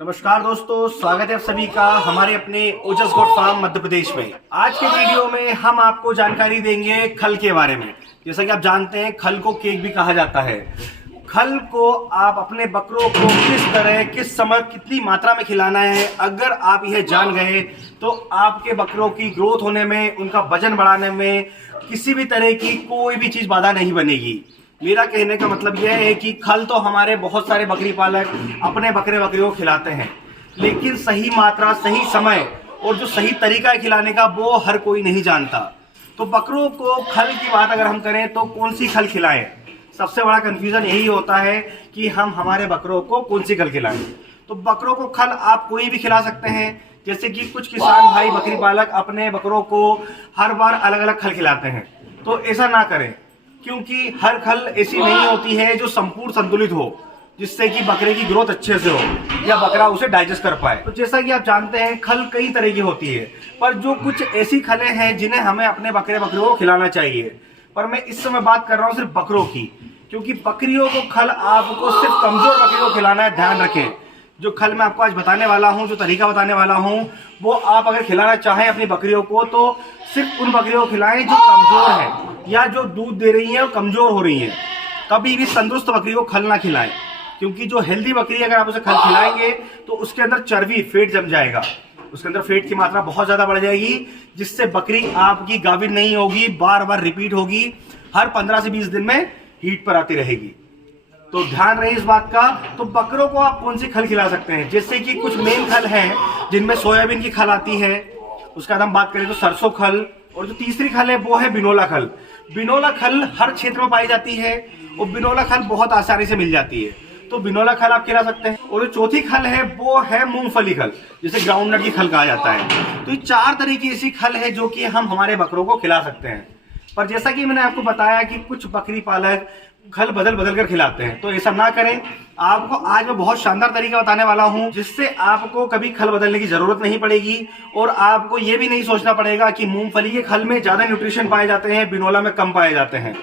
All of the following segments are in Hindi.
नमस्कार दोस्तों, स्वागत है आप सभी का हमारे अपने ओजस गोट फार्म मध्य प्रदेश में। आज के वीडियो में हम आपको जानकारी देंगे खल के बारे में। जैसा कि आप जानते हैं, खल को केक भी कहा जाता है। खल को आप अपने बकरों को किस तरह, किस समय, कितनी मात्रा में खिलाना है, अगर आप यह जान गए तो आपके बकरों की ग्रोथ होने में, उनका वजन बढ़ाने में किसी भी तरह की कोई भी चीज बाधा नहीं बनेगी। मेरा कहने का मतलब यह है कि खल तो हमारे बहुत सारे बकरी पालक अपने बकरियों को खिलाते हैं, लेकिन सही मात्रा, सही समय और जो सही तरीका है खिलाने का, वो हर कोई नहीं जानता। तो बकरों को खल की बात अगर हम करें तो कौन सी खल खिलाएं, सबसे बड़ा कंफ्यूजन यही होता है कि हम हमारे बकरों को कौन सी खल खिलाएं। तो बकरों को खल आप कोई भी खिला सकते हैं। जैसे कि कुछ किसान भाई, बकरी पालक अपने बकरों को हर बार अलग अलग खल खिलाते हैं, तो ऐसा ना करें, क्योंकि हर खल ऐसी नहीं होती है जो संपूर्ण संतुलित हो, जिससे कि बकरे की ग्रोथ अच्छे से हो या बकरा उसे डाइजेस्ट कर पाए। तो जैसा कि आप जानते हैं, खल कई तरह की होती है, पर जो कुछ ऐसी खलें हैं जिन्हें हमें अपने बकरियों को खिलाना चाहिए। पर मैं इस समय बात कर रहा हूं सिर्फ बकरों की, क्योंकि बकरियों को खल आपको सिर्फ कमजोर बकरियों को खिलाना है। ध्यान रखें, जो खल मैं आपको आज बताने वाला हूं, जो तरीका बताने वाला हूं, वो आप अगर खिलाना चाहें अपनी बकरियों को तो सिर्फ उन बकरियों को खिलाएं जो कमजोर है या जो दूध दे रही हैं और कमजोर हो रही हैं। कभी भी तंदुरुस्त बकरी को खल ना खिलाएं, क्योंकि जो हेल्दी बकरी अगर आप उसे खल खिलाएंगे तो उसके अंदर चर्बी, फैट जम जाएगा, उसके अंदर फैट की मात्रा बहुत ज्यादा बढ़ जाएगी, जिससे बकरी आपकी गाभिन नहीं होगी, बार बार रिपीट होगी, हर 15 से 20 दिन में हीट पर आती रहेगी। तो ध्यान रहे इस बात का। तो बकरों को आप कौन सी खल खिला सकते हैं, जैसे कि कुछ मेन खल हैं जिनमें सोयाबीन की खल आती है, उसके बाद हम बात करें तो सरसों खल, और जो तीसरी खल है वो है बिनोला खल। बिनोला खल हर क्षेत्र में पाई जाती है और बिनोला खल बहुत आसानी से मिल जाती है, तो बिनोला खल आप खिला सकते हैं। और जो चौथी खल है वो है मूंगफली खल, जिसे ग्राउंडनट की खल कहा जाता है। तो ये 4 तरह की ऐसी खल है जो कि हम हमारे बकरों को खिला सकते हैं। पर जैसा कि मैंने आपको बताया कि कुछ बकरी पालक खल बदल बदल कर खिलाते हैं, तो ऐसा ना करें। आपको आज मैं बहुत शानदार तरीका बताने वाला हूं, जिससे आपको कभी खल बदलने की जरूरत नहीं पड़ेगी और आपको ये भी नहीं सोचना पड़ेगा कि मूंगफली के खल में ज्यादा न्यूट्रिशन पाए जाते हैं, बिनोला में कम पाए जाते हैं।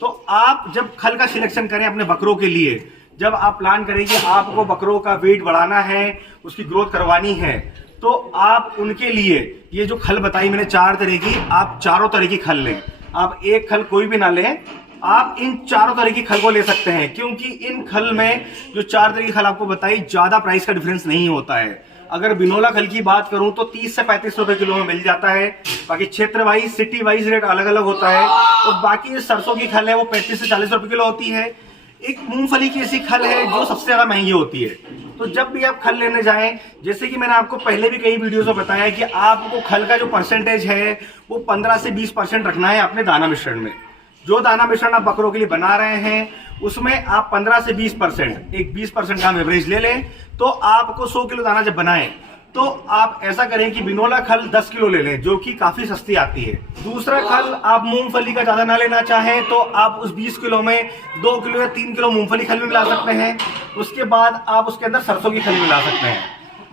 तो आप जब खल का सिलेक्शन करें अपने बकरों के लिए, जब आप प्लान करें कि आपको बकरों का वेट बढ़ाना है, उसकी ग्रोथ करवानी है, तो आप उनके लिए ये जो खल बताई मैंने 4 तरह की, आप चारों तरह की खल लें। आप एक खल कोई भी ना लें, आप इन चारों तरह की खल को ले सकते हैं, क्योंकि इन खल में जो 4 तरह की खल आपको बताई, ज्यादा प्राइस का डिफरेंस नहीं होता है। अगर बिनोला खल की बात करूं तो 30 से 35 रुपए किलो में मिल जाता है। बाकी क्षेत्र वाइज, सिटी वाइज रेट अलग अलग होता है। और बाकी सरसों की खल है वो 35 से 40 रुपए किलो होती है। एक मूंगफली की ऐसी खल है जो सबसे ज्यादा महंगी होती है। तो जब भी आप खल लेने जाएं, जैसे कि मैंने आपको पहले भी कई वीडियोस में बताया कि आपको खल का जो परसेंटेज है वो 15 से 20% रखना है अपने दाना मिश्रण में। जो दाना मिश्रण आप बकरों के लिए बना रहे हैं, उसमें आप 15 से 20%, एक 20% का हम एवरेज ले लें, तो आपको 100 किलो दाना जब बनाएं तो आप ऐसा करें कि बिनोला खल 10 किलो ले लें, जो कि काफी सस्ती आती है। दूसरा खल आप मूंगफली का ज्यादा ना लेना चाहें तो आप उस 20 किलो में 2 किलो या 3 किलो मूंगफली खल भी मिला सकते हैं। उसके बाद आप उसके अंदर सरसों की खल मिला सकते हैं।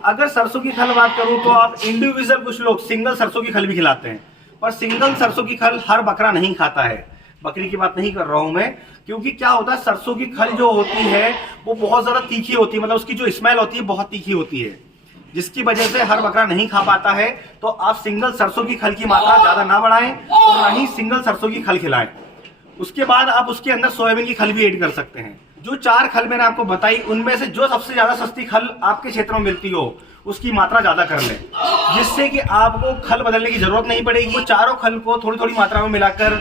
अगर सरसों की खल बात करूं तो आप इंडिविजुअल, कुछ लोग सिंगल सरसों की खल भी खिलाते हैं, पर सिंगल सरसों की खल हर बकरा नहीं खाता है। बकरी की बात नहीं कर रहा हूं मैं, क्योंकि क्या होता है, सरसों की खल जो होती है वो बहुत ज्यादा तीखी होती है, मतलब उसकी जो स्मेल होती है बहुत तीखी होती है, जिसकी वजह से हर बकरा नहीं खा पाता है। तो आप सिंगल सरसों की खल की मात्रा ज्यादा ना बढ़ाएं और ना ही सिंगल सरसों की खल खिलाएं। उसके बाद आप उसके अंदर सोयाबीन की खल भी ऐड कर सकते हैं। जो 4 खल मैंने आपको बताई, उनमें से जो सबसे ज्यादा सस्ती खल आपके क्षेत्र में मिलती हो उसकी मात्रा ज्यादा कर लें, जिससे कि आपको खल बदलने की जरूरत नहीं पड़ेगी। वो चारों खल को थोड़ी थोड़ी मात्रा में मिलाकर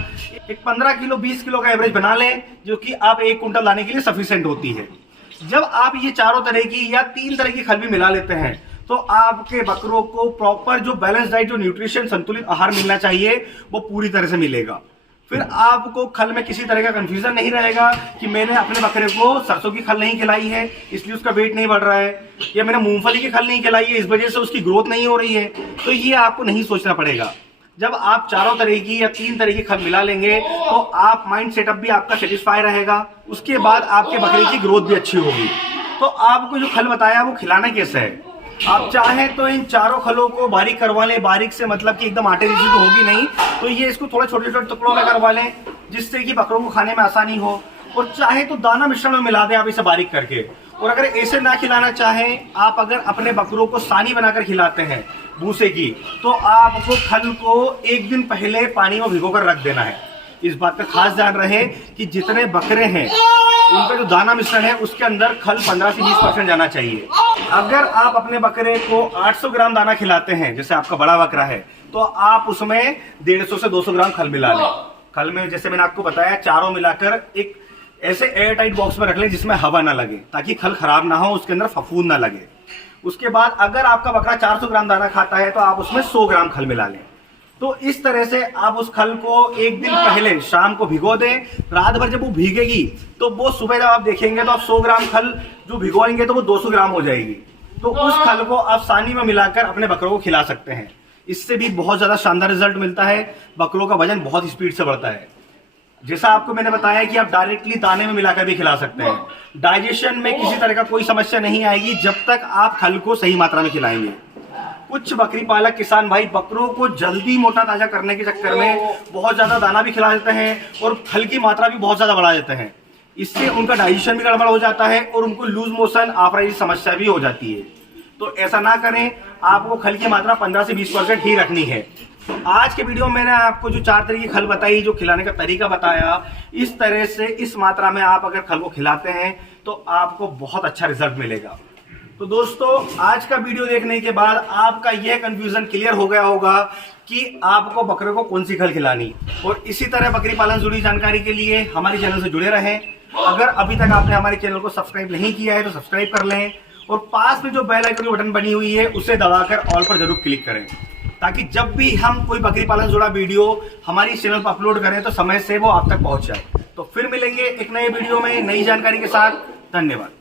एक 15 किलो 20 किलो का एवरेज बना लें, जो कि आप 1 कुंटल लाने के लिए सफिशिएंट होती है। जब आप ये चारों तरह की या 3 तरह की खल भी मिला लेते हैं, तो आपके बकरों को प्रॉपर जो बैलेंस डाइट, जो न्यूट्रिशन, संतुलित आहार मिलना चाहिए, वो पूरी तरह से मिलेगा। फिर आपको खल में किसी तरह का कंफ्यूजन नहीं रहेगा कि मैंने अपने बकरे को सरसों की खल नहीं खिलाई है इसलिए उसका वेट नहीं बढ़ रहा है, या मैंने मूंगफली की खल नहीं खिलाई है इस वजह से उसकी ग्रोथ नहीं हो रही है। तो ये आपको नहीं सोचना पड़ेगा। जब आप चारों तरह की या 3 तरह की खल मिला लेंगे तो आप माइंड सेटअप भी आपका सेटिस्फाई रहेगा। उसके बाद आपके बकरे की ग्रोथ भी अच्छी होगी। तो आपको जो खल बताया वो खिलाना कैसे है, आप चाहें तो इन चारों खलों को बारीक करवा लें। बारीक से मतलब कि एकदम आटे जैसी तो होगी नहीं, तो ये इसको थोड़े छोटे छोटे टुकड़ों में करवा लें, जिससे कि बकरों को खाने में आसानी हो। और चाहे तो दाना मिश्रण में मिला दें आप इसे बारीक करके, और अगर ऐसे ना खिलाना चाहें, आप अगर अपने बकरों को सानी बनाकर खिलाते हैं भूसे की, तो आपको खल को एक दिन पहले पानी में भिगोकर रख देना है। इस बात का खास ध्यान रहे कि जितने बकरे हैं उनका जो दाना मिश्रण है उसके अंदर खल 15 से 20% जाना चाहिए। अगर आप अपने बकरे को 800 ग्राम दाना खिलाते हैं, जैसे आपका बड़ा बकरा है, तो आप उसमें 150 से 200 ग्राम खल मिला लें। खल में जैसे मैंने आपको बताया, चारों मिलाकर एक ऐसे एयर टाइट बॉक्स में रख लें जिसमें हवा ना लगे, ताकि खल खराब ना हो, उसके अंदर फफूंद ना लगे। उसके बाद अगर आपका बकरा 400 ग्राम दाना खाता है तो आप उसमें 100 ग्राम खल मिला लें। तो इस तरह से आप उस खल को एक दिन पहले शाम को भिगो दें। रात भर जब वो भीगेगी तो वो सुबह जब आप देखेंगे तो आप 100 ग्राम खल जो भिगोएंगे तो वो 200 ग्राम हो जाएगी। तो उस खल को आप सानी में मिलाकर अपने बकरों को खिला सकते हैं। इससे भी बहुत ज्यादा शानदार रिजल्ट मिलता है, बकरों का वजन बहुत स्पीड से बढ़ता है। जैसा आपको मैंने बताया कि आप डायरेक्टली दाने में मिलाकर भी खिला सकते हैं। डाइजेशन में किसी तरह का कोई समस्या नहीं आएगी जब तक आप खल को सही मात्रा में खिलाएंगे। कुछ बकरी पालक किसान भाई बकरों को जल्दी मोटा ताजा करने के चक्कर में बहुत ज्यादा दाना भी खिला देते हैं और खल की मात्रा भी बहुत ज्यादा बढ़ा देते हैं। इससे उनका डाइजेशन भी गड़बड़ हो जाता है और उनको लूज मोशन, आफरा समस्या भी हो जाती है। तो ऐसा ना करें, आपको खल की मात्रा 15 से 20% ही रखनी है। आज के वीडियो में मैंने आपको जो 4 तरह की खल बताई, जो खिलाने का तरीका बताया, इस तरह से इस मात्रा में आप अगर खल को खिलाते हैं तो आपको बहुत अच्छा रिजल्ट मिलेगा। तो दोस्तों, आज का वीडियो देखने के बाद आपका यह कंफ्यूजन क्लियर हो गया होगा कि आपको बकरे को कौन सी खल खिलानी। और इसी तरह बकरी पालन से जुड़ी जानकारी के लिए हमारे चैनल से जुड़े रहें। अगर अभी तक आपने हमारे चैनल को सब्सक्राइब नहीं किया है तो सब्सक्राइब कर लें और पास में जो बेल आइकन की बटन बनी हुई है उसे दबाकर ऑल पर जरूर क्लिक करें, ताकि जब भी हम कोई बकरी पालन से जुड़ा वीडियो हमारी चैनल पर अपलोड करें तो समय से वो आप तक पहुंच जाए। तो फिर मिलेंगे एक नए वीडियो में नई जानकारी के साथ। धन्यवाद।